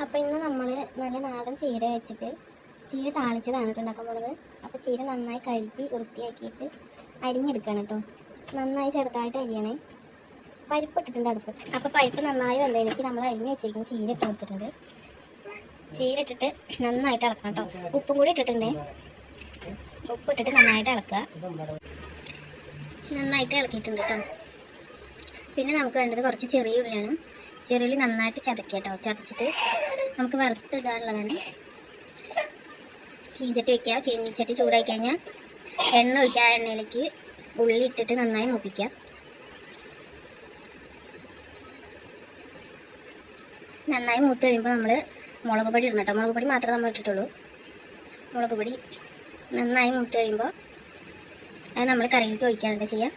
അപ്പോൾ ഇന്ന് നമ്മൾ നല്ല നാടൻ ചീര വെച്ചിട്ട് ചീര താളിച്ചതാണ് കേട്ടോ ഉണ്ടാക്കാൻ പോകുന്നത് അപ്പോൾ ചീര നന്നായി കഴുകി വൃത്തിയാക്കിയിട്ട് അരിഞ്ഞെടുക്കണം കേട്ടോ. നന്നായി ചെറുതായിട്ട് അരിയണേ. പരിപ്പ് ഇട്ടിട്ടുണ്ട് അടുപ്പ്. അപ്പോൾ പരിപ്പ് നന്നായി വന്നതിലേക്ക് നമ്മൾ അരിഞ്ഞ് വെച്ചിരിക്കുന്ന ചീര ഇട്ട് കൊടുത്തിട്ടുണ്ട്. ചീര ഇട്ടിട്ട് നന്നായിട്ട് ഇളക്കണം കേട്ടോ. ഉപ്പും കൂടി ഇട്ടിട്ടുണ്ട്. ഉപ്പ് ഇട്ടിട്ട് നന്നായിട്ട് ഇളക്കുക. നന്നായിട്ട് ഇളക്കിയിട്ടുണ്ട് കേട്ടോ. പിന്നെ നമുക്ക് വേണ്ടത് കുറച്ച് ചെറിയ ഉള്ളിയാണ്. ചെറിയ ഉള്ളി നന്നായിട്ട് ചതക്കുക കേട്ടോ. ചതച്ചിട്ട് നമുക്ക് വറുത്തിടാനുള്ളതാണ്. ചീഞ്ചട്ടി വെക്കുക ചീഞ്ചട്ടി ചൂടാക്കി കഴിഞ്ഞാൽ എണ്ണ ഒഴിക്കുക. ആ എണ്ണയിലേക്ക് ഉള്ളി ഇട്ടിട്ട് നന്നായി മൂപ്പിക്കുക നന്നായി മൂത്ത് കഴിയുമ്പോൾ നമ്മൾ മുളക് പൊടി ഇടണം കേട്ടോ. മുളക് പൊടി മാത്രമേ നമ്മൾ ഇട്ടിട്ടുള്ളൂ. മുളക് പൊടി നന്നായി മൂത്ത് കഴിയുമ്പോൾ അത് നമ്മൾ കറിയിലേക്ക് ഒഴിക്കാനായിട്ട് ചെയ്യാം.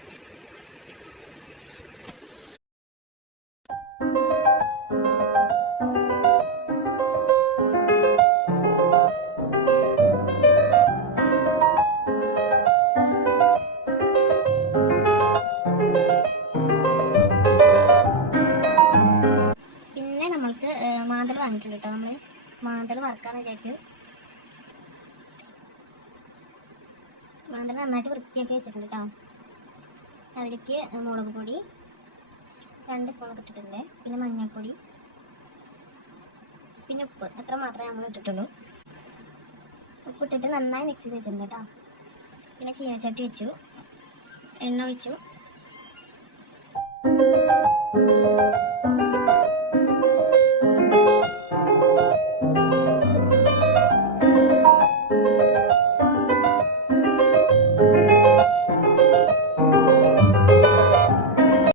വാങ്ങിയിട്ടുണ്ട് കേട്ടോ നമ്മൾ മാന്തൽ വറക്കാന്ന് വിചാരിച്ചു. മാന്തൽ നന്നായിട്ട് വൃത്തിയാക്കി വെച്ചിട്ടുണ്ട് കേട്ടോ. അതിലേക്ക് മുളക് പൊടി രണ്ട് സ്പൂൺ ഇട്ടിട്ടുണ്ട്. പിന്നെ മഞ്ഞൾപ്പൊടി. പിന്നെ ഉപ്പ്. അത്ര മാത്രമേ നമ്മൾ ഇട്ടിട്ടുള്ളൂ. ഉപ്പ് ഇട്ടിട്ട് നന്നായി മിക്സ് ചെയ്ത് വെച്ചിട്ടുണ്ട് കേട്ടോ. പിന്നെ ചീനച്ചട്ടി വെച്ചു. എണ്ണ ഒഴിച്ചു.